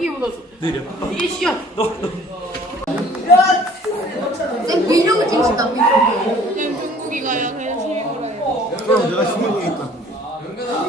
Yeah. 내 이게 쉬워 미력을 찍힌다 쌤 중국이가요 그럼 내가 시민으 있다 아